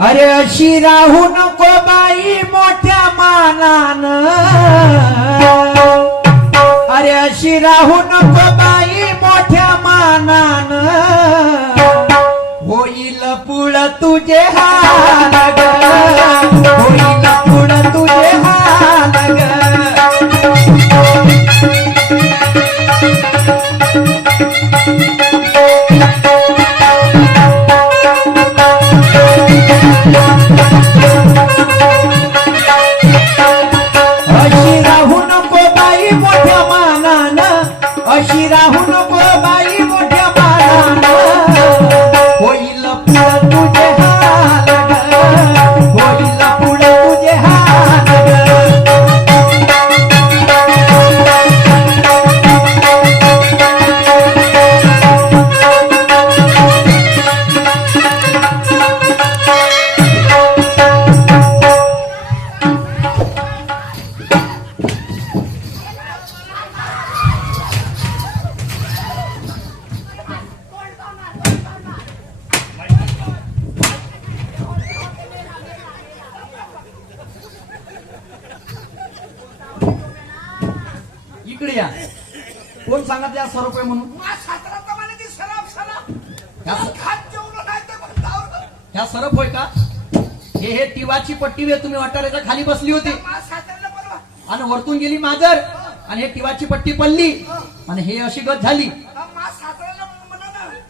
अरे अशी राहू नको बाई मोठ्या मानान, अरे अशी राहू नको बाई मोठ्या मानान, होईल पुढ तुझे हाल ग, होईल पुढ तुझे हाल ग. अशी राहू नको बाई मोठ्या मानान, अशी राहू नको बाई मोठ्या मानान, होईल पुढं तुझे हाल ग, होईल पुढं तुझे हाल ग. इकडे या. कोण सांगत या सरप आहे म्हणून? ह्या सरप होय का? हे टिवाची पट्टी तुम्ही वाटाऱ्याच्या खाली बसली होती आणि वरतून गेली मांजर आणि हे टिवाची पट्टी पडली आणि हे अशी गत झाली.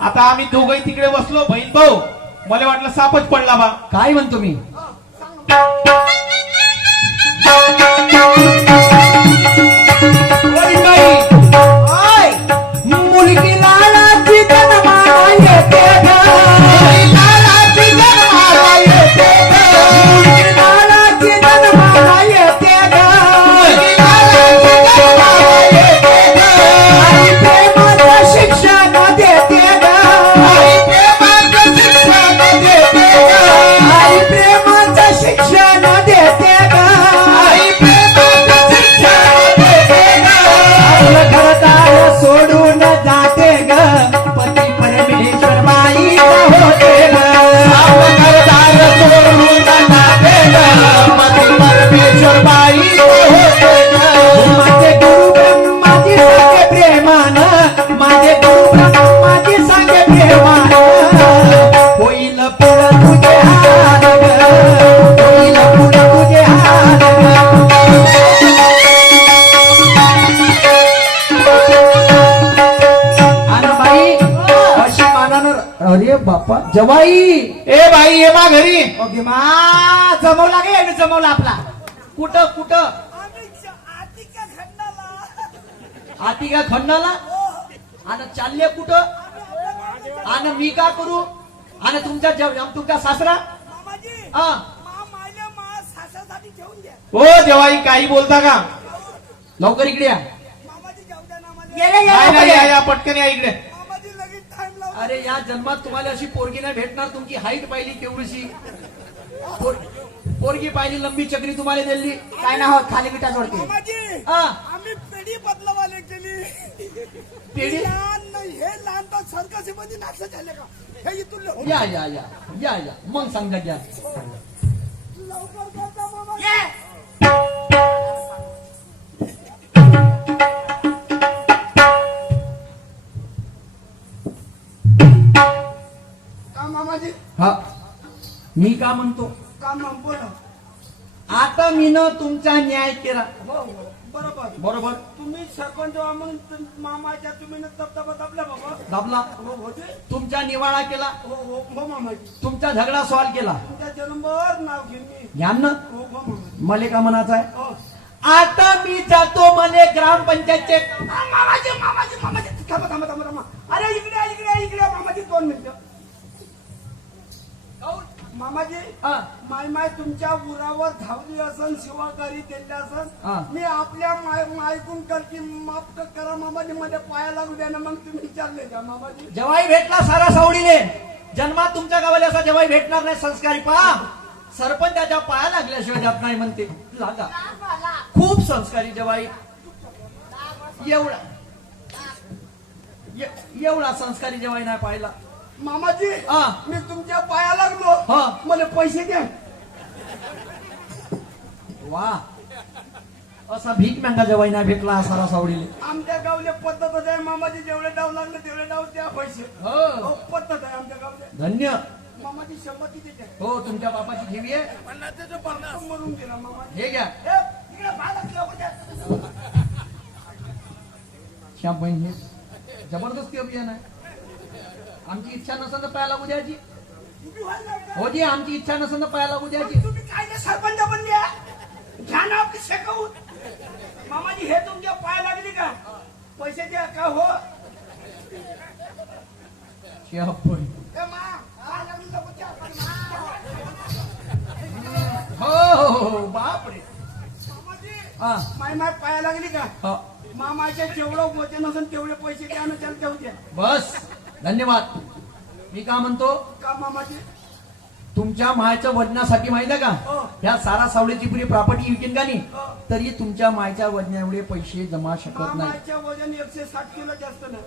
आता आम्ही दोघही तिकडे बसलो बहीण भाऊ, मला वाटलं सापच पडला बा. काय म्हणतो मी? मुलगी लालाची जन्माला येते ग, लालाची जन्माला येते ग, मुलगी लालाची जन्माला येते ग, लालाची जन्माला येते ग. आई प्रेमाचं शिक्षण देते ग, आई प्रेमाचं शिक्षण देते ग, आई प्रेमाचं शिक्षण देते ग, आई प्रेमाचं शिक्षण देते ग. आपलं घरदार सोडून जाते ग, पती परमेश्वर बाई होते ग, आपलं घरदार सोडून जाते ग, पती परमेश्वर बाई होते ग. माझे गुरु ब्रह्माजी सांगे प्रेमान, माझे गुरु ब्रह्माजी सांगे प्रेमान, होईल पुढं तुझे हाल ग, होईल पुढं तुझे हाल ग. आणि बाई अशी मानानं, अरे बापा जवाई, ए बाई ये मा घरी. ओके मा जमवला गे, जमवला आपला. कुठं कुठं? आती का खंडाला आणि चालले कुठं? आणि मी का करू? आणि तुमचा सासरा हा हो देवाई काही बोलता का? लवकर इकडे या. नाही नाही या पटकन या इकडे. अरे या जन्मात तुम्हाला अशी पोरगी नाही भेटणार. तुमची हाईट पाहिली केवढीशी, पोरगी पाहिली लंबी चक्री तुम्हाला दिली काय ना होत खाली पिठा सोडते. आम्ही पेढी बदलवाले केली. पेढी हे लहान तर सरकसी मध्ये नाच झाले का? हे इथून या या या या या मग सांगा घ्या. लवकर करता मामा. का मामाजी? हा मी का म्हणतो? का मग बोला. आता मीनं तुमचा न्याय केला बरोबर बरोबर. तुम्ही सरपंच व्हा म्हणून मामाच्या तुम्ही दबदबा दाबला बाबा. दाबला, हो ते तुमचा निवाळा केला, हो हो हो मामाजी. तुमचा झगडा सॉल्व केला. तुमच्या जन्मभर नाव घेईन मी. घ्या ना. हो हो मामाजी. मले का म्हणायचं आहे? हो. आता मी जातो मले ग्रामपंचायतचे. मामाजी मामाजी मामाजी थांबा थांबा थांबा थांबा. अरे इकडे इकडे इकडे मामाजी 2 मिनिटं. मामाजी हा. माय तुमच्या उरावर धावली असन, शिवाकारी केली हा. असन. मी आपल्या मायकून करती माफ करा मामाजी, मध्ये पाया लागू द्या ना. मग तुम्ही चालले का मामाजी? जवाई भेटला सारा सावडीने. जन्मात तुमच्या गावाला असा जवाई भेटणार नाही. संस्कारी पहा, सरपंचाच्या पाया लागल्याशिवाय जात नाही म्हणते. लागा खूप संस्कारी जवाई. एवढा एवढा संस्कारी जवाई नाही पाहिला. मामाजी हा. मी तुमच्या पाया लागलो. हा. मला पैसे द्या. वा असा भीक मागा जेवाय नाही भेटला सारा सावडीले. आमच्या गावले पद्धतच आहे मामाजी, जेवढे डाव लागले तेवढे डाव द्या पैसे. हो पद्धत आहे आमच्या गावले. धन्य. मामाजी 100 किती द्या? हो तुमच्या बापाची ठेवी आहे. मरून गेला मामाजी. हे घ्या. ए, इकडे पाहा लागलं होत्या. श्याम बहीण हे जबरदस्ती अभियान आहे. आमची इच्छा नसेल तर पाया लागू द्यायची. तुम्ही व्हायला लागला. हो जी आमची इच्छा नसेल तर पाया लागू द्यायची. तुम्ही काय नाही सरपंच बनल्या, घ्या ना आपली शेकवून. मामाजी हे तुमच्या पाय लागली का? पैसे द्या का? हो श्याम बहीण. ए मा, पाय लागली का बच्चा? हो बापरे. मामाजी हा माय पाया लागली का? हा. मामाच्या जेवढं वचन असेल तेवढे पैसे द्या ना, त्याला देऊ द्या. बस धन्यवाद. मी का म्हणतो का मामाजी? तुमच्या मायच्या वजनासाठी माहिती आहे हो. का ह्या सारा सावळीची पुरी प्रॉपर्टी विकेन का नाही हो. तरी तुमच्या मायच्या वजना एवढे पैसे जमा शकत नाही. मामाच्या वजन 160 किलो जास्त ना.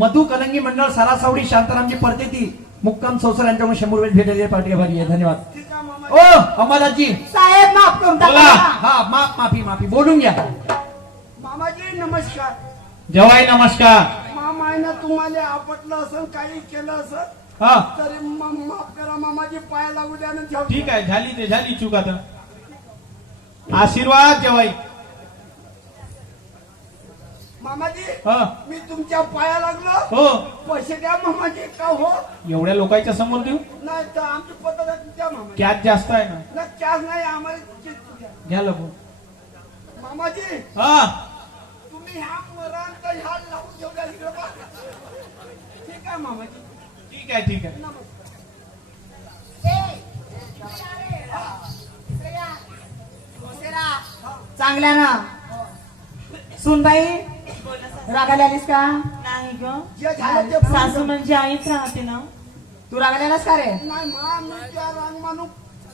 मधु कलंगी मंडळ सारा सावडी शांतारामची परदेती मुक्काम संसार यांच्याकडून 100 रुपये भेटलेली पार्टी आभारी आहे. धन्यवाद. ठीक आहे ओ मामाजी. अमदाजी साहेब माफ करून बोला. टाका. हा माफी बोलून घ्या. मामाजी नमस्कार. जवाई नमस्कार. मामानं तुम्हाला आपटलं असेल, काही केलं असेल हा तरी माफ करा मामाजी, पाया लागू द्या ना. ठेव. ठीक आहे, झाली ते झाली चूक आता. आशीर्वाद जवाई. मामाजी हा मी तुमच्या पाया लागलो. हो पैसे द्या मामाजी. का हो? एवढ्या लोकांच्या समोर देऊ? नाही तर आमची पद्धत आहे तुमच्या मामाजी. कॅच जास्त आहे ना. ना चार्ज नाही आम्हाला द्या. घ्या लोक. मामाजी हा तुम्ही ह्या मरण तर ह्या लावून ठेवल्या इकडे पहा. ठीक आहे मामाजी. ठीक आहे ठीक आहे. नमस्कार. चांगल्यानं सुनबाई रागाला आलीस का? नाही ग जे झालं ते सासू म्हणजे आईच राहते ना. तू रागाला आलास का रे? नाही मा, मी त्या रांग मानू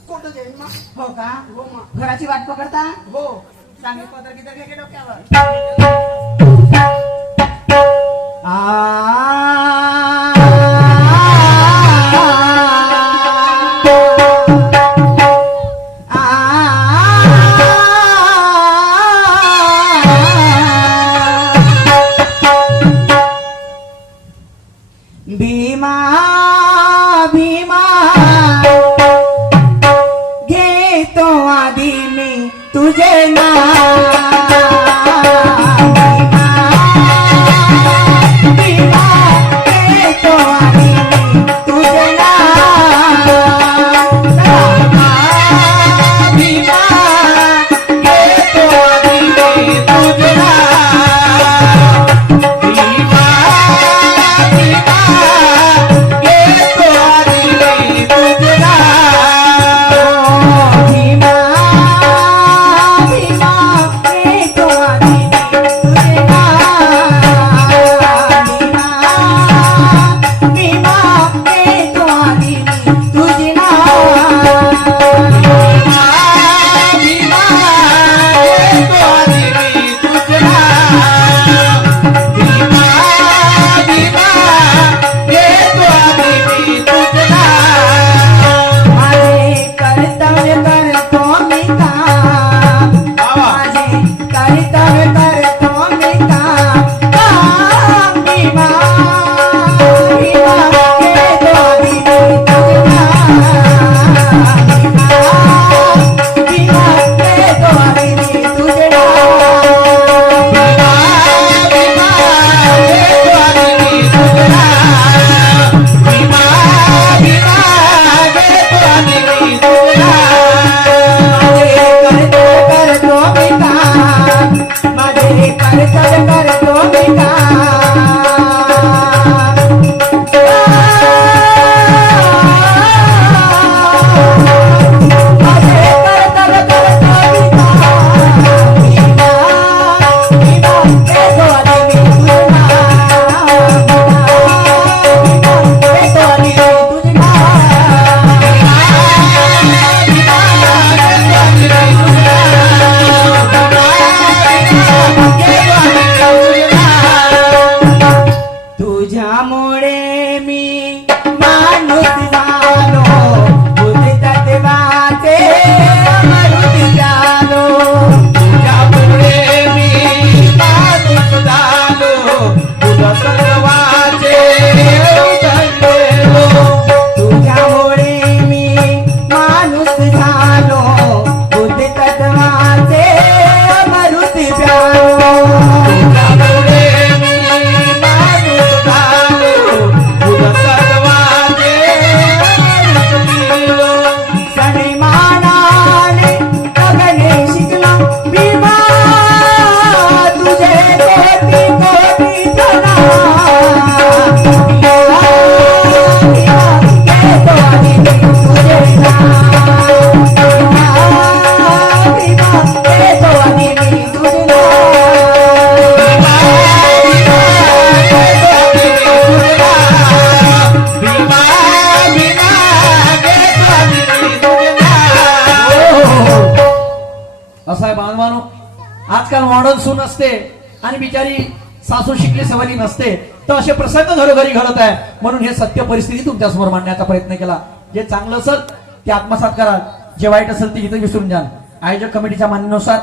कोट जाईन मा. हो का? हो मा. घराची वाट पकडता? हो. चांगली पदर गिदर घे की डोक्यावर. भीमा भीमा घेतो आधी मी तुझे नाव. भीमा घेतो आधी मी तुझे नाव. भीमा घेतो आधी मी तुझे नाव. भीमा भीमा घेतो आधी मी तुझे नाव. भीमा भीमा असं आहे बांधवानो, आजकाल मॉडर्न सून असते आणि बिचारी सासू शिकली सवरी नसते, तर असे प्रसंग घरोघरी घडत आहे. म्हणून हे सत्य परिस्थिती तुमच्या समोर मांडण्याचा प्रयत्न केला. जे चांगलं असेल ते आत्मसात करा, जे वाईट असेल ते इथे विसरून जाल. आयोजक कमिटीच्या मान्यानुसार